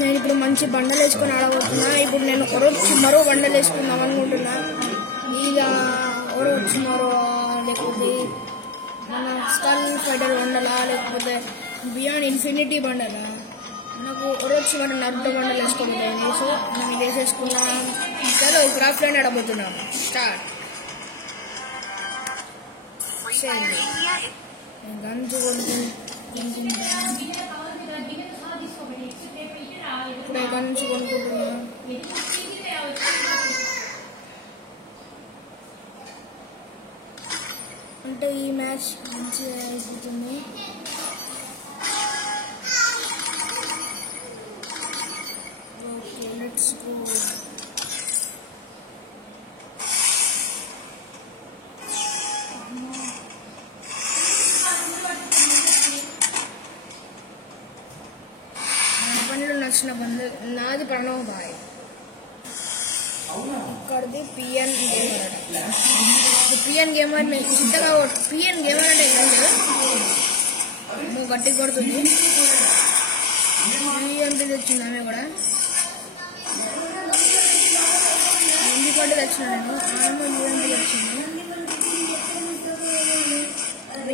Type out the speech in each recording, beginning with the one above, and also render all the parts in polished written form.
నేను ఇప్పుడు మంచి బండలు వేసుకొని ఆడబోతున్నా. ఇప్పుడు నేను ఒరొచ్చి మరో బండలు వేసుకుందాం అనుకుంటున్నా. ఇక ఒరొచ్చి మరో లేకపోతే మన స్కల్ ఫైటర్ బండలా లేకపోతే బియాండ్ ఇన్ఫినిటీ బండలా. నాకు ఒరొచ్చి మరి నరుట బండలు వేసుకోబోతుంది. సో నేను ఇది వేసేసుకున్నా. చలో క్రాఫ్ట్ లైన్ ఆడబోతున్నాను. స్టార్ట్. గన్స్ ఇప్పుడే గన్స్ కొనుక్కుంటున్నా. అంటే ఈ మ్యాచ్ మంచిగా అయిపోతుంది. Okay let's go. నచ్చిన బంధు నాది ప్రణవ్ బాయ్, ఇక్కడిది పిఎన్ గేమర్ అట. పిఎన్ గేమర్ చిత్తగా పిఎన్ గేమర్ అంటే ఏంటంటే గట్టి కొడుతుంది. యూఎంపీ తెచ్చింది ఆమె కూడా. ఎందుకు కొట్టి తెచ్చిన నేను ఆమె యూఎంపీ తెచ్చింది.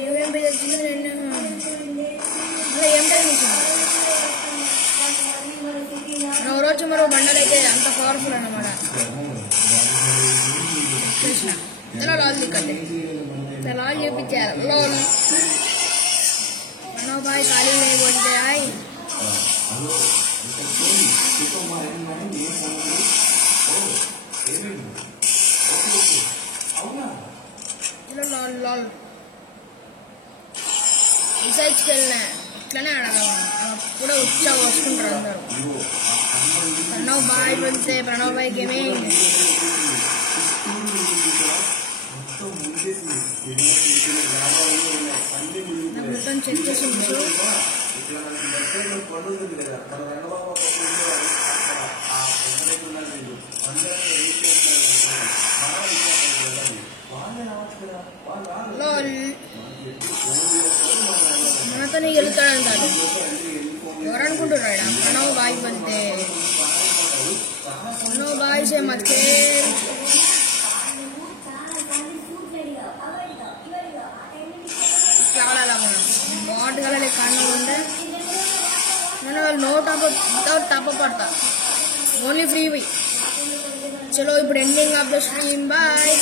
యూఎంపీ తెచ్చింది నేను ఏం టైం ఇచ్చింది. రోజు మరో బండలు అయితే అంత పవర్ఫుల్ అన్నమాట. ఎలా లాల్ దిక్కండి లాల్ చేపించారు. మనో బాయ్ ఖాళీ లేకపోతే హాయ్ లాల్ లాల్ ఈ సైడ్కి వెళ్ళినా ఇట్లానే ఆడగలను. అప్పుడే ఉత్సాహం వస్తుంటారు అందరూ. ప్రణవ్ బాయ్ వెళ్తే ప్రణవ్ బాయ్ గేమింగ్ మొత్తం చెక్ చేసి మనతోనే గెలుతాడంటాడు. ఎవరు అనుకుంటున్నాడు ప్రణవ్ బాయ్ వెళ్తే? प्रणव भाई से मत खेल. बहुत गला खाना ఉంటే నేను నో టాప్ వితౌట్ టాప్ పడతా. Only free. చలో ఇప్పుడు ending of the stream. Bye.